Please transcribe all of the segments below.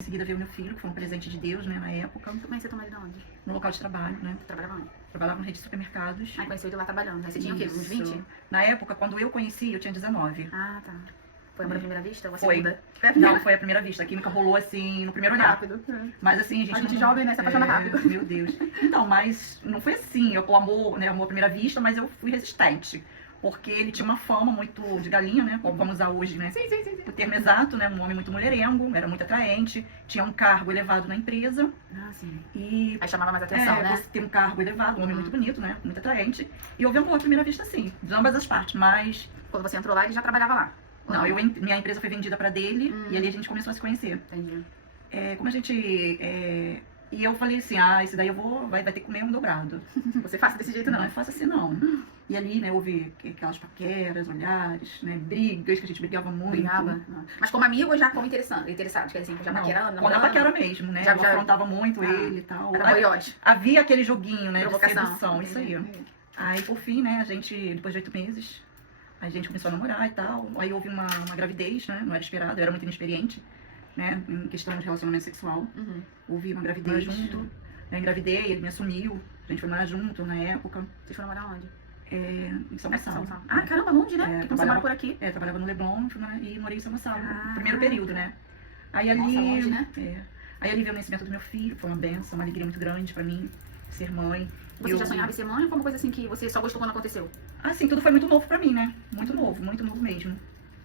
Em seguida veio meu filho, que foi um presente de Deus, né, na época. Tu conheceu teu marido onde? No local de trabalho, né? Tu trabalhava onde? Trabalhava na rede de supermercados. Aí conheceu ele lá trabalhando. Aí você tinha o quê? Uns 20? Isso. Na época, quando eu conheci, eu tinha 19. Ah, tá. Foi amor à primeira vista ou a Foi. segunda? Não, foi a primeira vista. A química rolou assim, no primeiro olhar. Rápido. Mas assim, A gente jovem, né? Se apaixona rápido. Meu Deus. Então, mas não foi assim. O amor, né? Amor à primeira vista, mas eu fui resistente. Porque ele tinha uma fama muito de galinha, né? Como vamos usar hoje, né? Sim. O termo exato, né? Um homem muito mulherengo, era muito atraente, tinha um cargo elevado na empresa. Ah, sim. E Aí chamava mais atenção, né? você tem um cargo elevado, um homem muito bonito, né? Muito atraente. E houve amor à primeira vista, sim, de ambas as partes, mas Quando você entrou lá, ele já trabalhava lá. Ou não, minha empresa foi vendida pra dele e ali a gente começou a se conhecer. Entendi. Como a gente. E eu falei assim, esse daí vai ter que comer um dobrado. Você faz desse jeito, Não não. é fácil assim, não. E ali, né, houve aquelas paqueras, olhares, né, brigas, que a gente brigava muito. Brigava? Não. Mas como amigo ou já como interessado? Quer dizer, já Não, paquerando? quando a namorando? paquera mesmo, né? Já- Eu já- afrontava muito Ah, ele e tal. Era boiote. Havia aquele joguinho, né, de Provocação. sedução, isso aí. Aí, por fim, né, a gente, depois de 8 meses, a gente começou a namorar e tal. Aí houve uma gravidez, né, não era esperado, eu era muito inexperiente, né, em questão de relacionamento sexual. Uhum. Houve uma gravidez Mas- junto, né, engravidei, ele me assumiu, a gente foi morar junto na época, Vocês foram morar onde? em São Gonçalo. Ah, caramba, longe, né? É, Porque você trabalhava- mora por aqui. Trabalhava no Leblon e morei em São Gonçalo, Ah. no primeiro período, né. Aí ali, Nossa, longe, né? Aí ali veio o nascimento do meu filho, foi uma benção, uma alegria muito grande pra mim, ser mãe. Você já sonhava em ser mãe ou foi uma coisa assim que você só gostou quando aconteceu? Assim, tudo foi muito novo pra mim, né? Muito novo mesmo.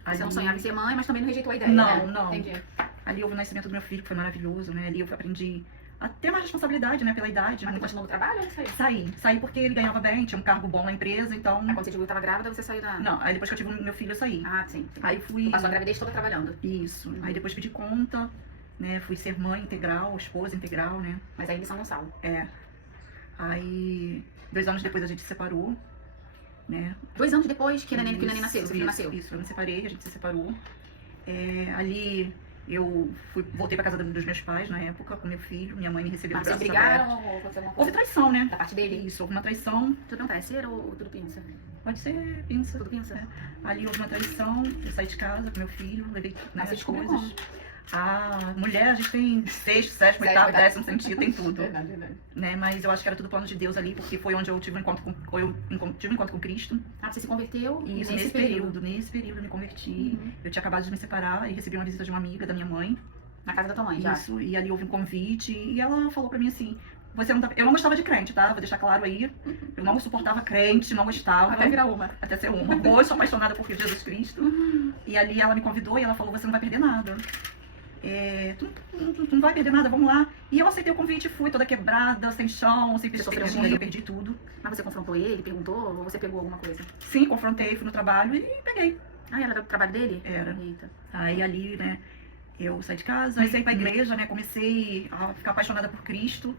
Você não Ali- sonhava em ser mãe, mas também não rejeitou a ideia, Não, né? não. Entendi. Ali houve o nascimento do meu filho, que foi maravilhoso, né? Ali eu aprendi a ter mais responsabilidade, né? Pela idade. Mas tu Muito... continuou no trabalho ou saiu? Saí porque ele ganhava bem, tinha um cargo bom na empresa, então... Aí quando você descobriu que tava grávida, você saiu da... Não, aí depois que eu tive o meu filho, eu saí. Ah, sim. Aí fui... Tu passou a gravidez toda trabalhando. Isso. Aí depois pedi conta, né? Fui ser mãe integral, esposa integral, né? Mas aí em São Gonçalo. Aí, 2 anos depois a gente se separou, né? 2 anos depois que o neném nasceu, seu filho nasceu. Isso, eu me separei, a gente se separou. Ali eu voltei pra casa dos meus pais na época, com meu filho, minha mãe me recebeu Mas de vocês braços abertos. brigaram ou aconteceu alguma Houve coisa? traição, né? Da parte dele? Isso, houve uma traição, Tudo não traiceiro ou tudo pinça? pode ser pinça. Tudo pinça? Ali houve uma traição, eu saí de casa com meu filho, levei Mas você as descobriu coisas. Mulher, a gente tem sexto, sétimo, oitavo, oitavo. 10º sentido, tem tudo. Verdade. Né? Mas eu acho que era tudo plano de Deus ali, porque foi onde eu tive um encontro com Cristo. Ah, você se converteu E isso, nesse período eu me converti. Uhum. Eu tinha acabado de me separar e recebi uma visita de uma amiga da minha mãe. Na casa da tua mãe, já. Isso, e ali houve um convite e ela falou pra mim assim: você não tá... Eu não gostava de crente, tá? Vou deixar claro aí. Eu não suportava crente, não gostava. Até virar uma. Até ser uma. Hoje sou apaixonada por Jesus Cristo. E ali ela me convidou e ela falou: você não vai perder nada. Tu não vai perder nada, vamos lá. E eu aceitei o convite e fui toda quebrada, sem chão, sem Você perspectiva, sofreu muito? eu perdi tudo. Mas você confrontou ele, perguntou ou você pegou alguma coisa? Sim, confrontei, fui no trabalho e peguei. Ah, era do trabalho dele? Era. Eita. Aí ali, né, eu saí de casa, aí saí pra igreja, né, comecei a ficar apaixonada por Cristo,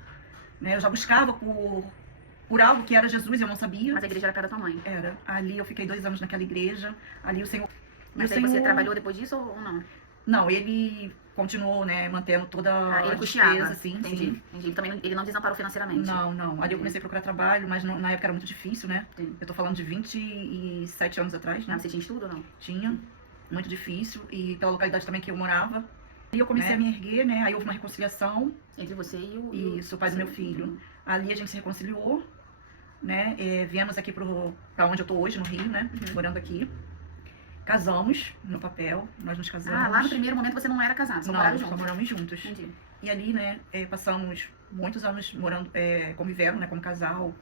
né, eu já buscava por algo que era Jesus e eu não sabia. Mas a igreja era perto da tua mãe. Era. Ali eu fiquei 2 anos naquela igreja, ali o Senhor... Mas e o aí você Senhor- trabalhou depois disso ou não? Não, ele continuou, né, mantendo toda Ele a custeava. despesa, sim, Entendi. sim. Entendi. Ele também ele não desamparou financeiramente. Não. Ali eu comecei a procurar trabalho, mas na época era muito difícil, né? Sim. Eu tô falando de 27 anos atrás, né? Mas você tinha estudo ou não? Tinha, muito difícil, e pela localidade também que eu morava. E eu comecei a me erguer, né? Aí houve uma reconciliação, Entre você e o... isso, o pai do meu filho. Ali a gente se reconciliou, né? Viemos aqui pra onde eu tô hoje, no Rio, né? Morando aqui. Casamos no papel, nós nos casamos. Ah, lá no primeiro momento você não era casado, só moraram Não, só juntos. moramos juntos. Entendi. E ali, né, passamos muitos anos morando, convivendo, né, como casal.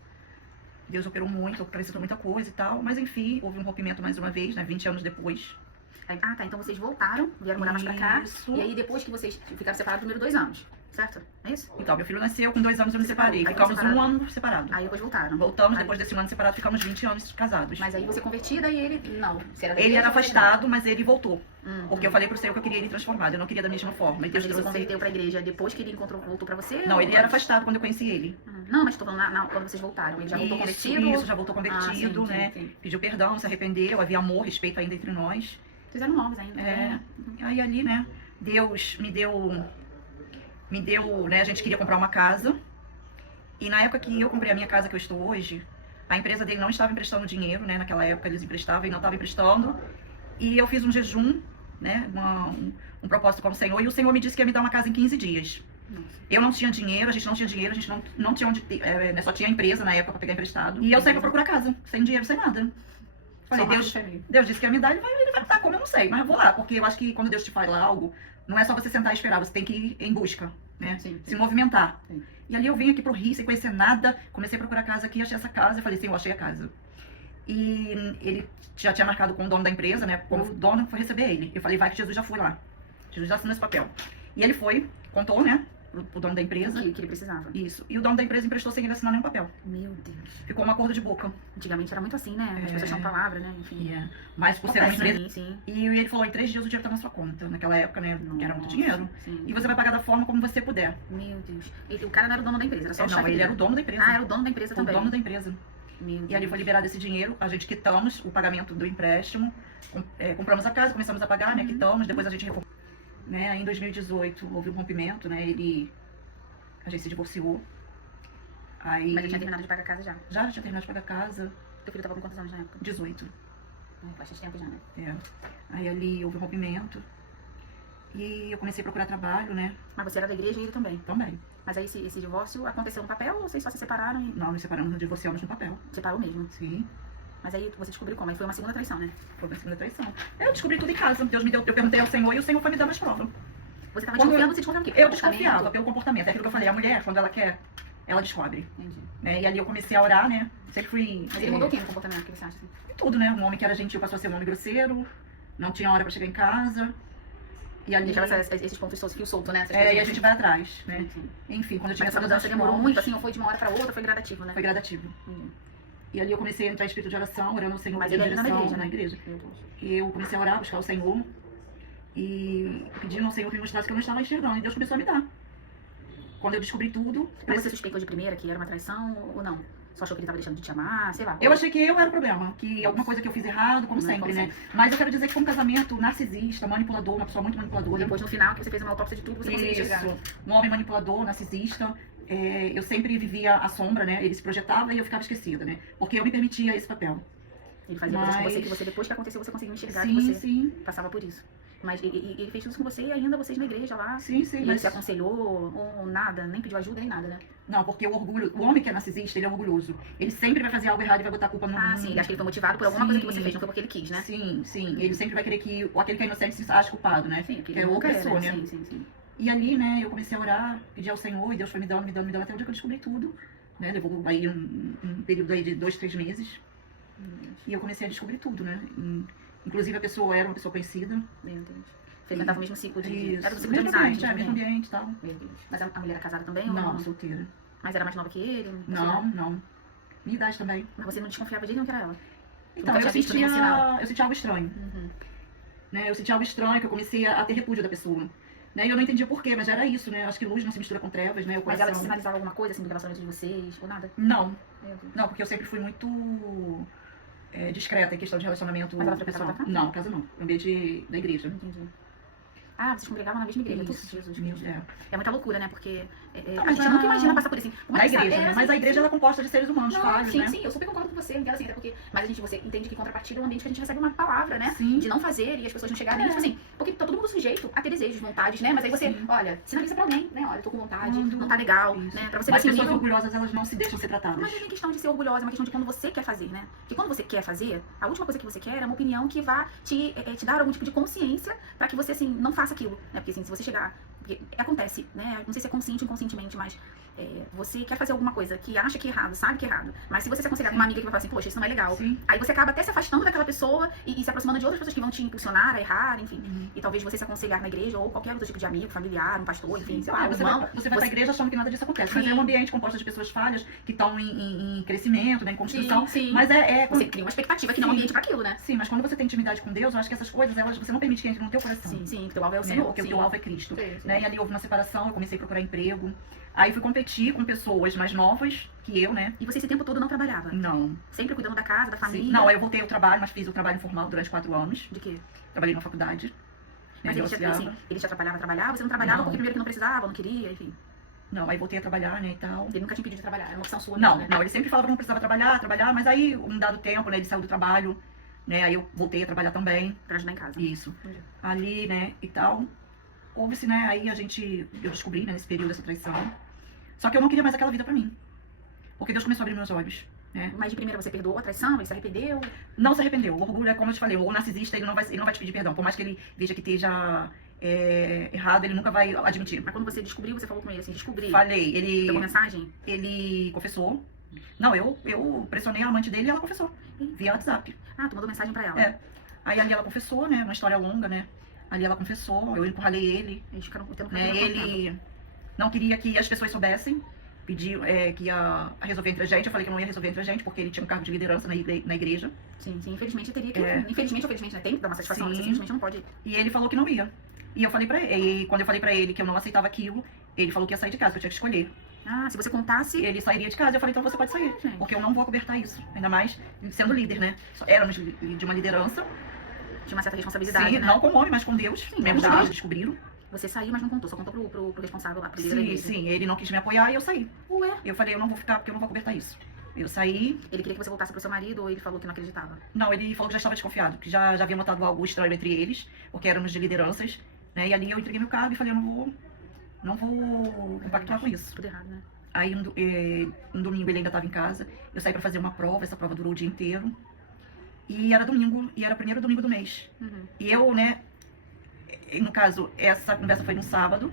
Deus operou muito, acrescentou muita coisa e tal. Mas enfim, houve um rompimento mais uma vez, né, 20 anos depois. Aí- ah, tá. Então vocês voltaram, vieram morar mais pra cá. Isso. E aí depois que vocês ficaram separados, primeiro 2 anos, certo? É isso? Então, meu filho nasceu, com 2 anos eu me separei. Aí Ficamos separado. 1 ano separados. Aí depois voltaram. Voltamos, Aí- depois desse 1 ano separado, ficamos 20 anos casados. Mas aí você convertida e ele... Não. Você era da Ele igreja, era você afastado, mas ele voltou. não? Porque eu falei pro Senhor que eu queria ele transformado, eu não queria da mesma forma. E Mas Deus ele se trouxe... converteu pra igreja depois que ele voltou pra você? Não, ou ele era antes? afastado quando eu conheci ele. Não, mas tô falando quando vocês voltaram. Ele já voltou convertido? Isso, já voltou convertido, Ah, sim, né? sim. Pediu perdão, se arrependeu, havia amor, respeito ainda entre nós. Vocês eram novos ainda. Aí ali, né, Deus me deu, né, a gente queria comprar uma casa. E na época que eu comprei a minha casa que eu estou hoje, a empresa dele não estava emprestando dinheiro, né, naquela época eles emprestavam e não estavam emprestando. E eu fiz um jejum, né, um propósito com o Senhor, e o Senhor me disse que ia me dar uma casa em 15 dias. Nossa. Eu não tinha dinheiro, a gente não tinha dinheiro, a gente não tinha onde, né, só tinha empresa na época pra pegar emprestado. E eu saí pra procurar casa, sem dinheiro, sem nada. Falei, Deus disse que ia me dar, ele vai me dar, como eu não sei, mas eu vou lá, porque eu acho que quando Deus te fala algo, não é só você sentar e esperar, você tem que ir em busca, né? Sim, sim. Se movimentar. Sim. E ali eu vim aqui pro Rio sem conhecer nada, comecei a procurar casa aqui, achei essa casa, e falei, sim, eu achei a casa. E ele já tinha marcado com o dono da empresa, né? Como o dono foi receber ele. Eu falei, vai que Jesus já foi lá. Jesus já assinou esse papel. E ele foi, contou, né? Pro dono da empresa. Que ele precisava. Isso. E o dono da empresa emprestou sem ele assinar nenhum papel. Meu Deus. Ficou um acordo de boca. Antigamente era muito assim, né? As pessoas tinham palavra, né? Enfim. Yeah. Mas por ser uma Acontece, empresa. sim. E ele falou, em 3 dias o dinheiro tá na sua conta. Naquela época, né? Que era muito Nossa, dinheiro. sim. E você vai pagar da forma como você puder. Meu Deus. O cara não era o dono da empresa, era só o Não, chefe ele dele. era o dono da empresa. Ah, era o dono da empresa O também. dono da empresa. Meu Deus. E ali foi liberado esse dinheiro, a gente quitamos o pagamento do empréstimo, compramos a casa, começamos a pagar, né, quitamos, depois a gente né, aí em 2018 houve um rompimento, né, a gente se divorciou. Aí Mas eu tinha terminado de pagar a casa já. já tinha terminado de pagar a casa, Teu filho tava com quantos anos na época? 18. Bastante tempo já, né? É. Aí ali houve um rompimento e eu comecei a procurar trabalho, né, Mas você era da igreja e ele também. também. Mas aí esse divórcio aconteceu no papel ou vocês só se separaram e Nós nos separamos, nos divorciamos no papel. separou mesmo? Sim, Mas aí você descobriu como? Aí foi uma segunda traição, né? foi uma segunda traição. Eu descobri tudo em casa, Deus me deu, eu perguntei ao Senhor e o Senhor foi me dar mais prova. Você tava Quando desconfiando, você desconfiava o quê? Eu Comportamento? desconfiava pelo comportamento. É aquilo que eu falei, a mulher, quando ela quer, ela descobre. Entendi. Né? E ali eu comecei a orar, né? Sempre fui. Mas ele mudou o quê no comportamento? O que você acha? Assim? Tudo, né? Um homem que era gentil passou a ser um homem grosseiro, não tinha hora pra chegar em casa. E ali. Deixava esses pontos soltos, fio solto, né? Essas E a coisas. gente vai atrás, né? Sim. Enfim, quando eu Mas tinha essa todas mudança as demorou provas, muito, assim, ou foi de uma hora pra outra, foi gradativo, né? foi gradativo. E ali eu comecei a entrar em espírito de oração, orando ao Senhor, Mas pedindo ele ainda direção na igreja, né? na igreja. Meu Deus. E eu comecei a orar, buscar o Senhor. E pedindo ao Senhor que me mostrasse que eu não estava enxergando. E Deus começou a me dar. Quando eu descobri tudo, Mas você suspeitou de primeira que era uma traição ou não? Só achou que ele tava deixando de te amar, sei lá. eu achei que eu era o problema, que alguma coisa que eu fiz errado, como Não, sempre, como né? Mas eu quero dizer que foi um casamento narcisista, manipulador, uma pessoa muito manipuladora. Depois no final, que você fez uma autópsia de tudo, você conseguiu enxergar. Isso, um homem manipulador, narcisista. Eu sempre vivia à sombra, né? Ele se projetava e eu ficava esquecida, né? Porque eu me permitia esse papel. Ele fazia coisas com Mas- você que você, depois que aconteceu, você conseguiu enxergar que Sim, você sim, passava por isso. Mas ele fez tudo com você e ainda vocês na igreja lá. sim, sim. E ele Mas... se aconselhou ou nada, nem pediu ajuda nem nada, né? Não, porque o orgulho, o homem que é narcisista, ele é orgulhoso. Ele sempre vai fazer algo errado e vai botar a culpa no Ah, sim, acho que ele foi motivado por alguma coisa que você Sim. fez, não foi porque ele quis, né? Sim, sim. Ele sempre vai querer que aquele que é inocente se ache culpado, né? Sim, porque Que ele é o nunca é, opressor, né? né? Sim. E ali, né, eu comecei a orar, pedir ao Senhor, e Deus foi me dando, até o dia que eu descobri tudo. Né? Levou aí um período aí de 2, 3 meses. E eu comecei a descobrir tudo, né? Inclusive a pessoa era uma pessoa conhecida. Meu Deus. Frequentava o mesmo ciclo de... Isso. Era do ciclo de Mesmo amizade. ambiente, mesmo também. ambiente e tal. Meu Deus. Mas a mulher era casada também? ou Não, solteira. Mas era mais nova que ele? Não, não. Minha idade também. Mas você não desconfiava de nenhum que era ela? Então, nunca eu tinha visto nenhum sinal? sentia algo estranho. Uhum. Né? Eu sentia algo estranho, que eu comecei a ter repúdio da pessoa. Né? E eu não entendia por quê, mas era isso, né? Acho que luz não se mistura com trevas, né? O Mas ela te coração... sinalizava alguma coisa, assim, do relacionamento de vocês? Ou nada? Não, Meu Deus. não, porque eu sempre fui muito discreta em questão de relacionamento Mas ela frequentava pessoal. casa? Não, casa não. No ambiente da igreja. Entendi. Ah, vocês congregavam na mesma igreja. Isso, Jesus. é. É muita loucura, né? Porque a mas gente nunca imagina passar por isso. Como Na é que sabe? igreja, né? É, Mas sim, a igreja sim. ela é composta de seres humanos, Não, falhos, sim, né? sim, eu super concordo com você, entendo assim, até porque, mas você entende que em contrapartida é um ambiente que a gente recebe uma palavra, né? Sim. De não fazer e as pessoas não chegarem, É. tipo assim, porque tá todo mundo sujeito a ter desejos, vontades, né? Mas aí você, Sim. olha, sinaliza pra alguém, né? Olha, eu tô com vontade, Quando- não tá legal, Isso. né? Pra você ver Mas assim, o pessoas nível... orgulhosas, elas não se deixam ser tratadas. Mas não é questão de ser orgulhosa, é uma questão de quando você quer fazer, né? Porque quando você quer fazer, a última coisa que você quer é uma opinião que vá te dar algum tipo de consciência pra que você, assim, não faça aquilo, né? Porque, assim, se você chegar... Porque acontece, né? Não sei se é consciente ou inconscientemente, mas você quer fazer alguma coisa que acha que é errado, sabe que é errado, mas se você se aconselhar com uma amiga que vai falar assim, poxa, isso não é legal, Sim. aí você acaba até se afastando daquela pessoa e se aproximando de outras pessoas que vão te impulsionar a errar, enfim. Uhum. E talvez você se aconselhar na igreja ou qualquer outro tipo de amigo, familiar, um pastor, enfim, sei lá, um Você irmão. vai pra igreja achando que nada disso acontece. Mas Sim. é um ambiente composto de pessoas falhas que estão em crescimento, né, em construção. Sim. Mas Você cria uma expectativa que não é um Sim. ambiente pra aquilo, né? Sim, mas quando você tem intimidade com Deus, eu acho que essas coisas, você não permite que entre no teu coração. Sim, que teu alvo é o Né? Senhor. Porque o sim. teu alvo é Cristo. Sim, sim. Né? E ali houve uma separação, eu comecei a procurar emprego. Aí fui competir com pessoas mais novas que eu, né? E você esse tempo todo não trabalhava? Não. Sempre cuidando da casa, da família? Não, aí eu voltei ao trabalho, mas fiz o trabalho informal durante 4 anos. De quê? Trabalhei numa faculdade. Mas né, ele te, negociava. assim, ele te atrapalhava a trabalhar? Você não trabalhava Não. porque primeiro que não precisava, não queria, enfim. Não, aí voltei a trabalhar, né, e tal. Ele nunca te impediu de trabalhar, era uma opção sua. Não, né? não, ele sempre falava que não precisava trabalhar, mas aí um dado tempo, né, ele saiu do trabalho. né? Aí eu voltei a trabalhar também. Pra ajudar em casa. Isso. Entendi. Ali, né, e tal. Houve-se, né, aí eu descobri, né, nesse período essa traição. Só que eu não queria mais aquela vida pra mim. Porque Deus começou a abrir meus olhos, né? Mas de primeira você perdoou a traição? Ele se arrependeu? Não se arrependeu. O orgulho é como eu te falei, o narcisista, ele não vai te pedir perdão. Por mais que ele veja que esteja errado, ele nunca vai admitir. Mas quando você descobriu, você falou com ele assim, descobri. Falei, Deu uma mensagem? ele confessou. Não, eu pressionei a amante dele e ela confessou. Via WhatsApp. Ah, tu mandou mensagem pra ela. É. Aí ali ela confessou, né? Uma história longa, né? Ali ela confessou, eu encurralei ele. Eles ficaram o tempo Né? Ele não queria que as pessoas soubessem. Pediu que ia resolver entre a gente. Eu falei que não ia resolver entre a gente, porque ele tinha um cargo de liderança na igreja. Sim, infelizmente teria que. É. Infelizmente ou felizmente, né? Tem que dar uma satisfação, Sim. mas infelizmente não pode. E ele falou que não ia. E eu falei pra ele, e quando eu falei pra ele que eu não aceitava aquilo, ele falou que ia sair de casa, que eu tinha que escolher. Ah, se você contasse. Ele sairia de casa. Eu falei, então você pode sair, Gente. porque eu não vou acobertar isso. Ainda mais sendo líder, né? Éramos de uma liderança. Tinha uma certa responsabilidade. Sim, né? não com o homem, mas com Deus. Sim, Mesmo com da Deus. descobriram. Você saiu, mas não contou, só contou pro responsável lá, pro líder da Sim, igreja. sim. Ele não quis me apoiar e eu saí. Ué? Eu falei, eu não vou ficar porque eu não vou acobertar isso. Eu saí. Ele queria que você voltasse pro seu marido ou ele falou que não acreditava? Não, ele falou que já estava desconfiado, que já havia notado algo estranho entre eles, porque éramos de lideranças, né? E ali eu entreguei meu cargo e falei, eu não vou compactuar com isso. Tudo errado, né? Aí um domingo ele ainda estava em casa, eu saí para fazer uma prova, essa prova durou o dia inteiro. E era domingo, e era o primeiro domingo do mês. Uhum. E eu, né, no caso, essa conversa foi no sábado,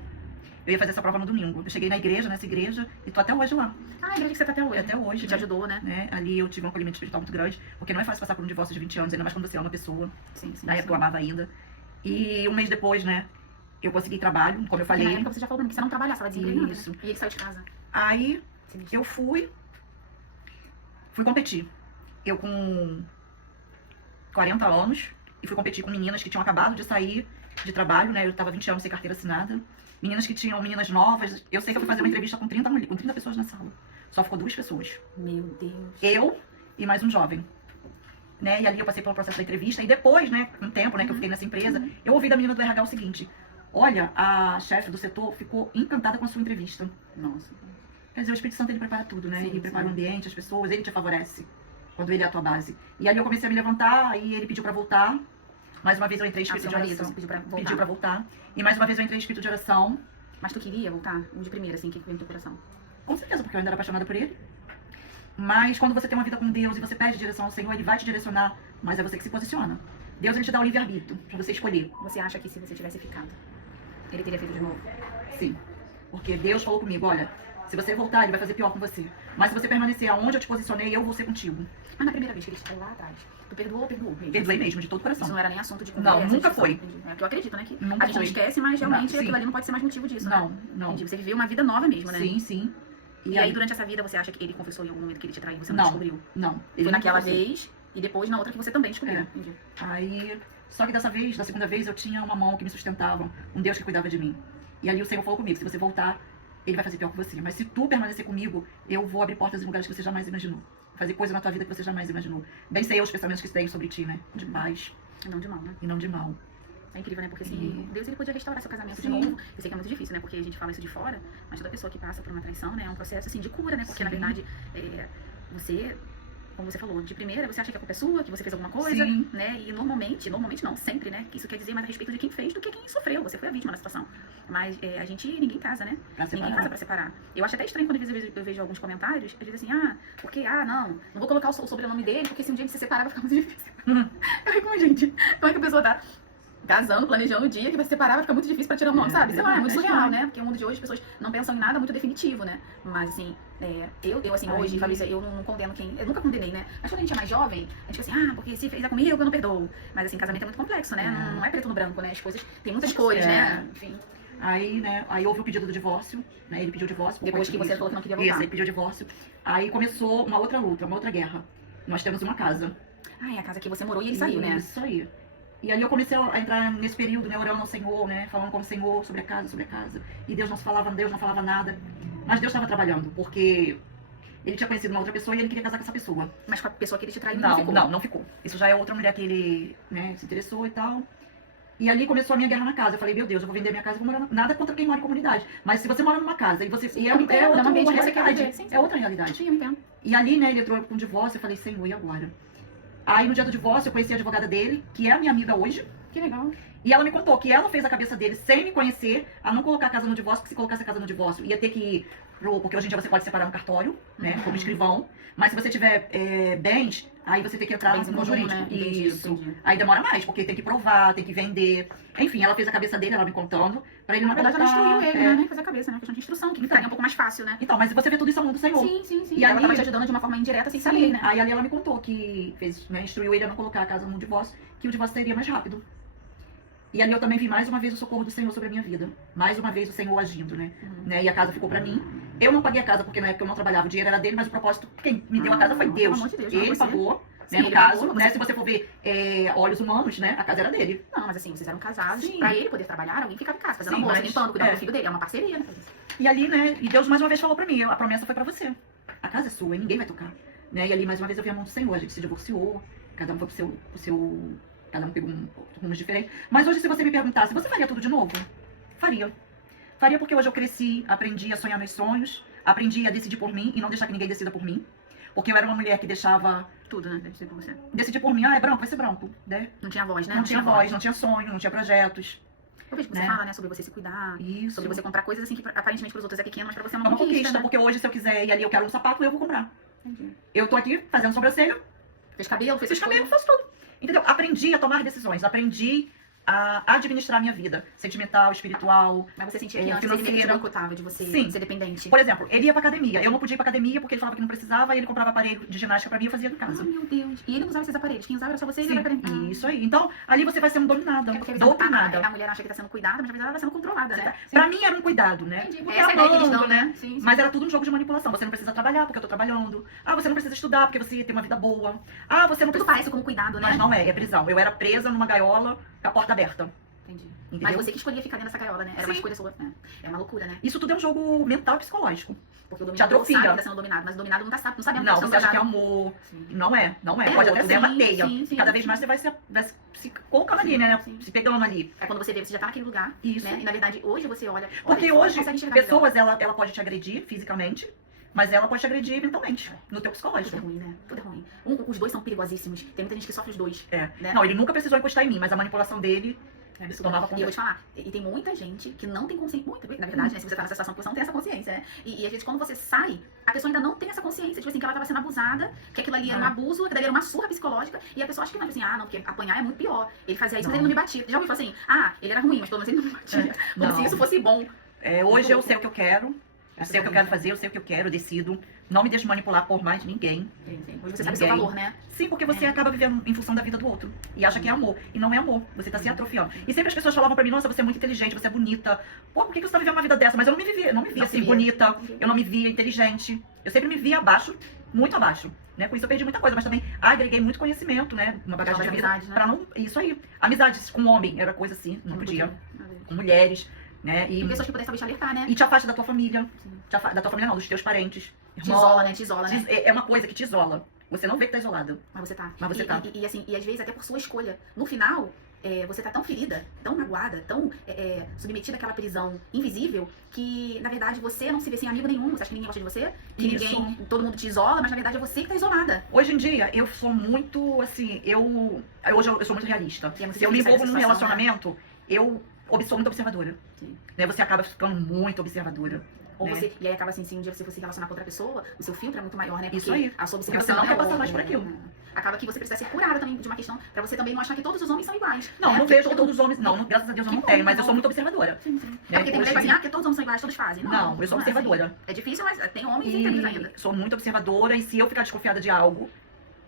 eu ia fazer essa prova no domingo. Eu cheguei nessa igreja, e tô até hoje lá. Ah, a igreja que você tá até hoje. Até hoje, Que te né? ajudou, né? Ali eu tive um acolhimento espiritual muito grande, porque não é fácil passar por um divórcio de 20 anos, ainda mais quando você ama uma pessoa. Sim, sim. Na época eu amava ainda. E um mês depois, né, eu consegui trabalho, como eu Porque falei. na época você já falou pra mim que você não trabalhava, você estava desempregada. Isso. Né? E ele saiu de casa. Aí Sinistro. eu fui competir. Eu com 40 anos, e fui competir com meninas que tinham acabado de sair de trabalho, né? Eu tava 20 anos sem carteira assinada. Meninas novas. Eu sei que eu fui fazer uma entrevista com 30 pessoas na sala. Só ficou 2 pessoas. Meu Deus. Eu e mais um jovem. Né? E ali eu passei pelo processo da entrevista. E depois, né, um tempo, né, que eu fiquei nessa empresa, eu ouvi da menina do RH o seguinte: olha, a chefe do setor ficou encantada com a sua entrevista. Nossa. Quer dizer, o Espírito Santo, ele prepara tudo, né? Sim, Ele prepara sim. o ambiente, as pessoas, ele te favorece quando ele é a tua base. E ali eu comecei a me levantar, e ele pediu pra voltar. Mais uma vez eu entrei em espírito seu de marido oração. pediu pra voltar. Pediu pra voltar. E mais uma vez eu entrei em espírito de oração. Mas tu queria voltar? O de primeira, assim, que veio no teu coração. Com certeza, porque eu ainda era apaixonada por ele. Mas quando você tem uma vida com Deus e você pede direção ao Senhor, ele vai te direcionar, mas é você que se posiciona. Deus, ele te dá o livre-arbítrio pra você escolher. Você acha que se você tivesse ficado, ele teria feito de novo? Sim. Porque Deus falou comigo, olha, se você voltar, ele vai fazer pior com você. Mas se você permanecer aonde eu te posicionei, eu vou ser contigo. Mas na primeira vez que ele te lá atrás, tu perdoou mesmo? Perdoei mesmo, de todo o Isso coração. não era nem assunto de Não, conversa, nunca de foi. entendi. É que eu acredito, né? Que Nunca a gente não foi. esquece, mas realmente Não, sim. aquilo ali não pode ser mais motivo disso, Não, né? não. Entendi. Você viveu uma vida nova mesmo, né? Sim, sim. E aí, durante essa vida, você acha que ele confessou em algum momento que ele te traiu? Você não, Não. descobriu? Não. Foi nunca naquela confessou. vez e depois na outra que você também descobriu. É. Entendi. Aí, só que dessa vez, da segunda vez, eu tinha uma mão que me sustentava, um Deus que cuidava de mim. E ali o Senhor falou comigo, se você voltar, ele vai fazer pior com você. Mas se tu permanecer comigo, eu vou abrir portas em lugares que você jamais imaginou. Fazer coisa na tua vida que você jamais imaginou. Bem sei eu os pensamentos que tenho sobre ti, né? De paz Não de mal, né? e não de mal. É incrível, né? Porque assim, Deus ele podia restaurar seu casamento de Sim. novo. Eu sei que é muito difícil, né? Porque a gente fala isso de fora, mas toda pessoa que passa por uma traição, né? É um processo assim de cura, né? Porque na Sim. verdade, você, como você falou, de primeira você acha que a culpa é sua, que você fez alguma coisa, Sim. né? E normalmente não, sempre, né? Isso quer dizer mais a respeito de quem fez do que quem sofreu. Você foi a vítima da situação. Mas ninguém casa, né? Pra Ninguém separar. casa pra separar. Eu acho até estranho quando às vezes eu vejo alguns comentários, às vezes assim, porque, não vou colocar o sobrenome dele, porque se um dia ele se separar vai ficar muito difícil. Eu fico, gente, como é que a pessoa tá casando, planejando o dia que vai se separar, vai ficar muito difícil pra tirar o nome, sabe? Sei lá, é muito surreal, né? Porque o mundo de hoje as pessoas não pensam em nada muito definitivo, né? Mas assim, eu assim, hoje, Fabrícia, eu não condeno quem. Eu nunca condenei, né? Mas quando a gente é mais jovem, a gente fica assim, porque se fez comigo, eu não perdoo. Mas assim, casamento é muito complexo, né? Não é preto no branco, né? As coisas tem muitas cores, né? Enfim. Aí, né, aí houve o pedido do divórcio, né? Ele pediu o divórcio. Depois que você falou que não queria voltar. Isso, ele pediu o divórcio. Aí começou uma outra luta, uma outra guerra. Nós temos uma casa. É a casa que você morou e ele saiu, né? Isso aí. E aí eu comecei a entrar nesse período, né, orando ao Senhor, né, falando com o Senhor sobre a casa, sobre a casa. E Deus não falava nada. Mas Deus estava trabalhando, porque ele tinha conhecido uma outra pessoa e ele queria casar com essa pessoa. Mas com a pessoa que ele te traiu, Não ficou. Isso já é outra mulher que ele, né, se interessou e tal. E ali começou a minha guerra na casa. Eu falei, meu Deus, eu vou vender minha casa e vou morar. Nada contra quem mora em comunidade. Mas se você mora numa casa e você. E é eu entendo, outra é um ambiente que você quer realidade. viver, sim. É outra realidade. Sim, eu entendo. E ali, né, ele entrou com divórcio. Eu falei, Senhor, e agora? Aí no dia do divórcio eu conheci a advogada dele, que é a minha amiga hoje. Que legal. E ela me contou que ela fez a cabeça dele sem me conhecer a não colocar a casa no divórcio, porque se colocasse a casa no divórcio ia ter que ir porque hoje em dia você pode separar no cartório, né, como escrivão. Mas se você tiver bens, aí você tem que entrar Bens em no comum, jurídico. né? Entendi, Isso. entendi. Aí demora mais, porque tem que provar, tem que vender. Enfim, ela fez a cabeça dele, ela me contando, pra ele não Na verdade, ela colocar... instruiu ele, né? Nem fazer a cabeça, né? Questão de instrução, que ficaria um pouco mais fácil, né? Então, mas você vê tudo isso a mão do Senhor. Sim, sim, sim. E E ela ali- tava te ajudando de uma forma indireta, sem saber, Sim, né? aí ali ela me contou que fez, né, instruiu ele a não colocar a casa no divórcio, que o divórcio seria mais rápido. E ali eu também vi mais uma vez o socorro do Senhor sobre a minha vida. Mais uma vez o Senhor agindo, né? Uhum. E a casa ficou pra mim. Eu não paguei a casa porque na época eu não trabalhava, o dinheiro era dele, mas o propósito, quem me deu a casa foi Pelo Deus. amor de Deus, Ele não, você- pagou, Sim, né, no ele caso, pagou, né? você- Se você for ver olhos humanos, né? A casa era dele. Não, mas assim, vocês eram casados. Sim. Pra ele poder trabalhar, alguém ficava em casa, fazendo Sim, almoço, mas- limpando, cuidando é. do filho dele. É uma parceria, né? E ali, né? E Deus mais uma vez falou pra mim, a promessa foi pra você. A casa é sua, e ninguém vai tocar. Né? E ali mais uma vez eu vi a mão do Senhor, a gente se divorciou, cada um foi pro seu cada um pegou rumos diferentes. Mas hoje, se você me perguntasse, você faria tudo de novo? Faria. Faria porque hoje eu cresci, aprendi a sonhar meus sonhos, aprendi a decidir por mim e não deixar que ninguém decida por mim. Porque eu era uma mulher que deixava Tudo, né? Deve ser por você. decidir por mim, é branco, vai ser branco, né? Não tinha voz, né? Não tinha voz, não tinha sonho, não tinha projetos. Eu vejo que você né? fala, né? Sobre você se cuidar, Isso. sobre você comprar coisas assim que aparentemente pros outros é pequeno, mas pra você é É uma uma conquista, conquista, né? porque hoje se eu quiser ir ali, eu quero um sapato, eu vou comprar. Entendi. Eu tô aqui fazendo sobrancelha, Fez cabelo, fez fiz essas cabelo, coisas. faço tudo. Entendeu? Aprendi a tomar decisões, aprendi a administrar a minha vida, sentimental, espiritual. Mas você sentia que antes ele meio que te financeira. boicotava de você Sim. ser dependente. Por exemplo, ele ia pra academia. Eu não podia ir pra academia porque ele falava que não precisava, e ele comprava aparelho de ginástica pra mim e eu fazia em Ah, casa. meu Deus. E ele não usava esses aparelhos. Quem usava era só você e ele Sim, era pra... isso aí. Então, ali você vai sendo dominada, É porque às vezes doutrinada. a mulher acha que tá sendo cuidada, mas na verdade ela tá sendo controlada, né? Pra mim era um cuidado, né? Entendi. Porque Essa é a ideia que eles dão, amando, né? Sim, sim. Mas era tudo um jogo de manipulação. Você não precisa trabalhar porque eu tô trabalhando. Ah, você não precisa estudar porque você tem uma vida boa. Ah, você não Tudo precisa... parece como cuidado, né? Mas não é prisão. Eu era presa numa gaiola com a porta aberta. Entendi. Entendeu? Mas você que escolhia ficar dentro dessa gaiola, né? Era uma Sim. escolha sua, né? É uma loucura, né? Isso tudo é um jogo mental e psicológico. Porque o Te dominador atrofia. sabe que tá sendo dominado, mas o dominado não tá não sabendo Não, que tá você acha sendo que é dominado. amor. Sim. Não é, não é. É, Pode até sim, ser uma teia. sim, sim. Cada vez mais você vai se colocando ali, né? Sim. Se pegando ali. É quando você vê, você já tá naquele lugar, Isso. né? E na verdade, hoje você olha... Porque olha, hoje, você consegue enxergar melhor. pessoas, ela pode te agredir fisicamente, mas ela pode te agredir mentalmente, no teu Tudo é psicológico. ruim, né? Tudo é ruim. Os dois são perigosíssimos. Tem muita gente que sofre os dois. É. Né? Não, ele nunca precisou encostar em mim, mas a manipulação dele Isso tomava e eu conta. vou te falar, e tem muita gente que não tem consciência, na verdade, né, se você tá nessa situação, você não tem essa consciência, né? E às vezes quando você sai, a pessoa ainda não tem essa consciência, tipo assim, que ela tava sendo abusada, que aquilo ali era um abuso, que aquilo ali era uma surra psicológica, e a pessoa acha que não, tipo assim, ah, não, porque apanhar é muito pior. Ele fazia isso, mas ele não me batia. Já ouviu falar assim, ah, ele era ruim, mas pelo menos ele não me batia. Como Não. se isso fosse bom. Hoje eu sei o que eu quero, eu sei o que eu quero fazer, eu sei o que eu quero, eu decido. Não me deixo manipular por mais ninguém. Hoje você sabe o seu Ninguém. valor, né? Sim, porque você acaba vivendo em função da vida do outro. E acha que é amor. E não é amor. Você tá se atrofiando. E sempre as pessoas falavam pra mim, nossa, você é muito inteligente, você é bonita. Pô, por que você tá vivendo uma vida dessa? Mas eu não me via, não me via Não assim, se via. bonita. Eu não me via inteligente. Eu sempre me via abaixo, muito abaixo. Né? Com isso eu perdi muita coisa, mas também agreguei muito conhecimento, né? Uma bagagem de Novas vida. amizades, né? Pra não. Isso aí. Amizades com homem era coisa assim, não podia. Com mulheres, né? E pessoas que pudessem talvez te alertar, né? E te afasta da tua família. Sim. Da tua família não, dos teus parentes. Te Irmão. isola, né? Te isola, né? É uma coisa que te isola. Você não vê que tá isolada. Mas você tá. Mas você tá. E assim, e às vezes até por sua escolha. No final, você tá tão ferida, tão magoada, tão submetida àquela prisão invisível, que na verdade você não se vê sem amigo nenhum. Você acha que ninguém gosta de você? Que Isso. ninguém, todo mundo te isola, mas na verdade é você que tá isolada. Hoje em dia, eu sou muito, assim, hoje eu sou muito realista. E é muito Se eu me difícil envolvo essa num situação, relacionamento, eu sou muito observadora. Sim. Né? Você acaba ficando muito observadora. Ou né? você, e aí acaba assim, se um dia você for se relacionar com outra pessoa, o seu filtro é muito maior, né? Porque Isso aí. a sua Porque observação você não quer é passar outra, mais por né? aquilo. Acaba que você precisa ser curada também de uma questão, pra você também não achar que todos os homens são iguais. Não, né? não Porque vejo que todos os homens. Não, graças a Deus eu Que não bom, tenho, mas que eu bom. sou muito observadora. Sim, sim. Né? É porque tem mulher que Hoje fala em assim, ah, porque todos os homens são iguais, todos fazem. Não, eu sou não é assim. observadora. É difícil, mas tem homens íntegros ainda. E sou muito observadora, e se eu ficar desconfiada de algo,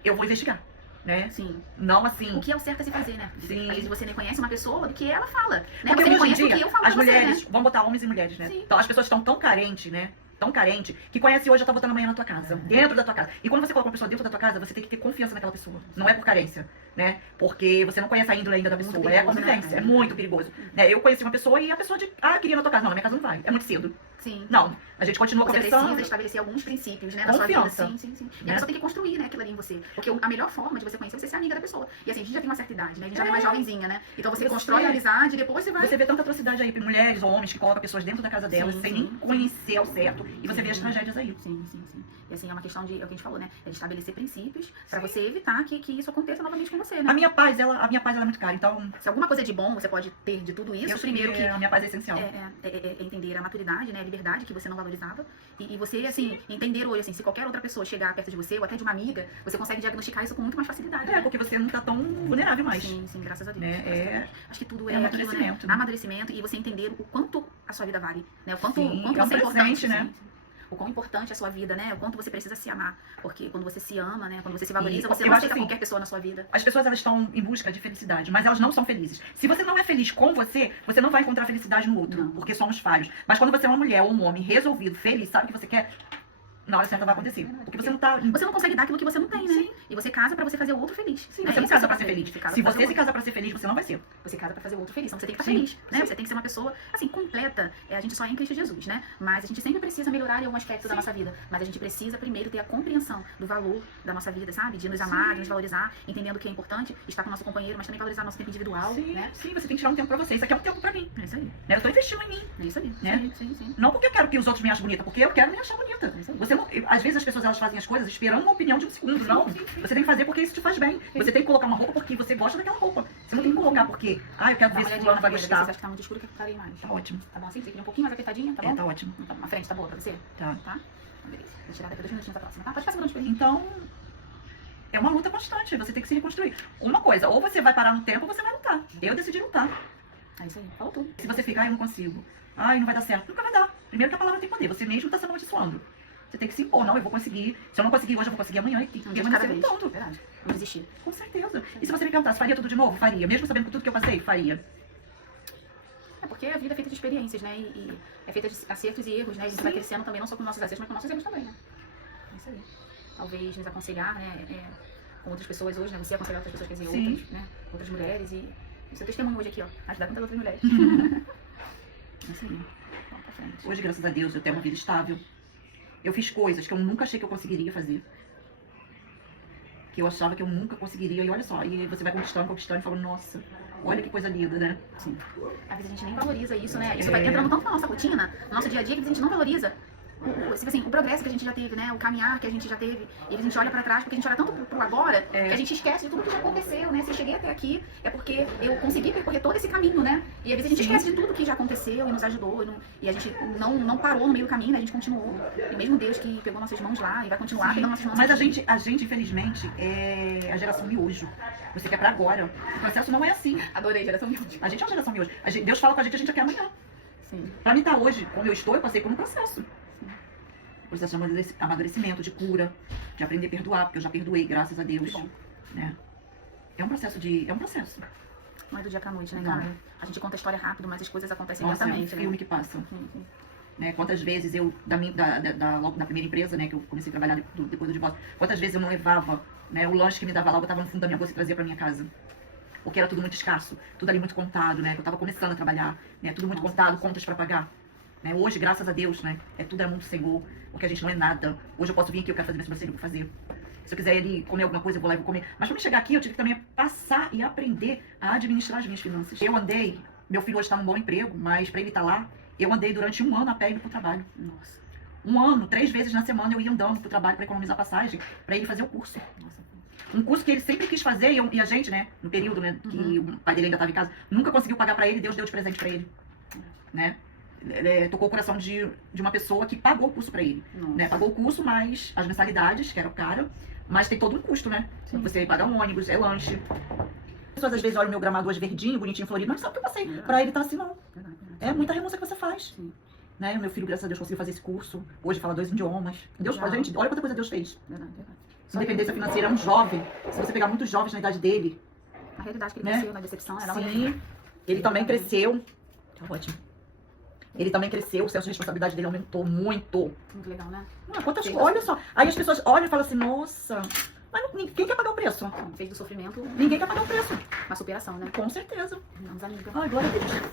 eu vou investigar. Né? Sim. Não assim. O que é o certo a se fazer, né? Sim. Às vezes você nem conhece uma pessoa do que ela fala. Né? Porque Você me hoje em conhece do dia, que eu falo as pra você, mulheres, né? vamos botar homens e mulheres, né? Sim. Então as pessoas estão tão carentes, né? Tão carente, que conhece hoje, já tá botando amanhã na tua casa, dentro da tua casa. E quando você coloca uma pessoa dentro da tua casa, você tem que ter confiança naquela pessoa. Não é por carência, né? Porque você não conhece a índole ainda da Muito pessoa. É a perigoso, convivência, né? é muito perigoso. Né? Eu conheci uma pessoa e a pessoa queria ir na tua casa. Não, na minha casa não vai. É muito cedo. Sim. Não, a gente continua Você conversando. precisa estabelecer alguns princípios, né, na sua vida. Confiança. Sim. E Né? a pessoa tem que construir, né, aquilo ali em você. Porque a melhor forma de você conhecer é você ser amiga da pessoa. E assim, a gente já tem uma certa idade, né? A gente já não é mais jovenzinha, né? Então você constrói a amizade e depois você vai... Você vê tanta atrocidade aí, mulheres ou homens que colocam pessoas dentro da casa delas Sim, sem sim. nem conhecer ao certo. E você vê as tragédias aí. Sim. E assim, é uma questão de, é o que a gente falou, né? É de estabelecer princípios pra você evitar que isso aconteça novamente com você, né? A minha paz, ela é muito cara. Então, Se alguma coisa de bom você pode ter de tudo isso, eu primeiro que a minha paz é essencial. é entender a maturidade, né, a liberdade que você não valorizava e você, assim, entender hoje, assim, se qualquer outra pessoa chegar perto de você ou até de uma amiga, você consegue diagnosticar isso com muito mais facilidade. É, né? porque você não tá tão vulnerável mais. Sim, graças a Deus. Né? Graças a Deus. Acho que tudo é é aquilo, amadurecimento, né? né? Amadurecimento e você entender o quanto a sua vida vale, né? O quanto Sim, você é um é importante, presente, né? sim. O quão importante é a sua vida, né? O quanto você precisa se amar. Porque quando você se ama, né? Quando você se valoriza, E você eu não acho aceita assim, qualquer pessoa na sua vida. As pessoas, elas estão em busca de felicidade, mas elas não são felizes. Se você não é feliz com você, você não vai encontrar felicidade no outro, Não. porque somos falhos. Mas quando você é uma mulher ou um homem resolvido, feliz, sabe o que você quer, na hora certa vai acontecer. Porque você não tá... Você não consegue dar aquilo que você não tem, né? Sim. E você casa pra você fazer o outro feliz. Sim, né? você não Isso é casa pra seu ser feliz. casa Se pra você fazer se o casa pra ser feliz, você não vai ser. outro. Você casa pra fazer o outro feliz. Então você tem que estar Sim, feliz, né? sim. Você tem que ser uma pessoa, assim, completa. A gente só é em Cristo Jesus, né? Mas a gente sempre precisa melhorar em algum aspecto da nossa vida. Mas a gente precisa primeiro ter a compreensão do valor da nossa vida, sabe? De nos amar, de nos valorizar, entendendo que é importante estar com o nosso companheiro, mas também valorizar nosso tempo individual, né? Sim, você tem que tirar um tempo pra você. Isso aqui é um tempo pra mim. É isso aí. Né? Eu tô investindo em mim. É isso aí. Né? Sim. Não porque eu quero que os outros me achem bonita, porque eu quero me achar bonita. Isso aí. Você não, às vezes as pessoas elas fazem as coisas esperando uma opinião de um segundo. Não. Você tem que fazer porque isso te faz bem. Você tem que colocar uma roupa porque você gosta daquela roupa. Você não tem que colocar porque, eu quero ver se fulano vai Você gostar. acha que tá muito escuro que eu ficarei mais? Tá ótimo. Tá bom assim? Você queria um pouquinho mais apertadinha, tá bom? Tá ótimo. Então, a frente tá boa pra você? Tá. Tá? Então, beleza. Vou tirar daqui 2 minutinhos da próxima, tá? Pode ficar segurando de coisa. Então, é uma luta constante. Você tem que se reconstruir. Uma coisa, ou você vai parar no tempo ou você vai lutar. Eu decidi lutar. É isso aí. Falou tudo. Se você ficar, eu não consigo. Não vai dar certo. Nunca vai dar. Primeiro que a palavra tem poder. Você mesmo tá se amaldiçoando. Você tem que se impor. Não, eu vou conseguir. Se eu não conseguir hoje, eu vou conseguir amanhã. E Um dia de cada permanecer vez. lutando. Verdade. Não desistir. Com certeza. E se você me perguntasse, faria tudo de novo? Faria. Mesmo sabendo que tudo que eu passei, faria. É porque a vida é feita de experiências, né? E é feita de acertos e erros, né? A gente vai crescendo também, não só com nossos acertos, mas com nossos erros também, né? É isso aí. Talvez nos aconselhar, né? Com outras pessoas hoje, né? Você aconselhar outras pessoas, quer dizer, Sim. outras, né? Outras mulheres e seu testemunho hoje aqui, ó. Ajudar tantas outras mulheres. É isso aí. Vamos pra frente. Hoje, graças a Deus, eu tenho uma vida estável. Eu fiz coisas que eu nunca achei que eu conseguiria fazer. Que eu achava que eu nunca conseguiria. E olha só, e você vai conquistando e fala, nossa, olha que coisa linda, né? Sim. Às vezes a gente nem valoriza isso, né? Isso vai entrando tanto na nossa rotina, no nosso dia a dia, que a gente não valoriza o progresso que a gente já teve, né? O caminhar que a gente já teve. E a gente olha pra trás, porque a gente olha tanto pro agora, que a gente esquece de tudo que já aconteceu, né? Se eu cheguei até aqui, é porque eu consegui percorrer todo esse caminho, né? E às vezes a gente esquece de tudo que já aconteceu e nos ajudou. E a gente não parou no meio do caminho, né? A gente continuou. E mesmo Deus que pegou nossas mãos lá e vai continuar pegando nossas mãos. Mas aqui. a gente, infelizmente, é a geração miojo. Você quer pra agora. O processo não é assim. Adorei, geração humilde. A gente é uma geração miojo. Deus fala com a gente já quer amanhã. Sim. Pra mim estar hoje, como eu estou, eu passei por um processo. Processo de amadurecimento, de cura, de aprender a perdoar, porque eu já perdoei, graças a Deus. Que bom. Né? É um processo. Não é do dia pra noite, né, Não. cara? A gente conta a história rápido, mas as coisas acontecem Nossa, é um lentamente, filme né? que passa. Sim. Né? Quantas vezes eu, logo na primeira empresa, né, que eu comecei a trabalhar depois do divórcio, quantas vezes eu não levava, né, o lanche que me dava lá, eu botava no fundo da minha bolsa e trazia pra minha casa. Porque era tudo muito escasso, tudo ali muito contado, né, que eu tava começando a trabalhar, né, tudo muito contado, contas pra pagar. Né? Hoje, graças a Deus, né, tudo é muito Senhor, porque a gente não é nada. Hoje eu posso vir aqui, eu quero fazer minha sobrancelha, eu vou fazer. Se eu quiser ir comer alguma coisa, eu vou lá e vou comer. Mas pra me chegar aqui, eu tive que também passar e aprender a administrar as minhas finanças. Eu andei, meu filho hoje tá num bom emprego, mas pra ele estar lá, eu andei durante 1 ano a pé indo pro trabalho. Nossa. 1 ano, 3 vezes na semana eu ia andando pro trabalho pra economizar passagem, pra ele fazer o curso. Nossa. Um curso que ele sempre quis fazer e a gente, né, no período, né, que o pai dele ainda estava em casa, nunca conseguiu pagar pra ele, Deus deu de presente pra ele, né? Tocou o coração de uma pessoa que pagou o curso pra ele, né? Pagou o curso, mas as mensalidades, que era caro, mas tem todo um custo, né? Sim. Você paga um ônibus, é lanche. As pessoas às vezes olham o meu gramado hoje verdinho, bonitinho, florido, mas não sabe o que eu passei. Pra ele tá assim, não. É muita renúncia que você faz. Sim. Né? Meu filho, graças a Deus, conseguiu fazer esse curso. Hoje fala 2 idiomas. Deus, Legal. gente, olha quanta coisa Deus fez. Verdade. Independência financeira, é um jovem. Se você pegar muitos jovens na idade dele, A realidade que ele né? cresceu, na decepção, era uma sim, ele também cresceu. Tá ótimo. Ele também cresceu, o senso de responsabilidade dele aumentou muito. muito legal, né? Quantas Sim. olha só. Aí as pessoas olham e falam assim, nossa, mas quem quer pagar o preço? Fez do sofrimento Ninguém quer pagar o preço. uma superação, né? Com certeza. Vamos, amiga. Ai, glória a Deus.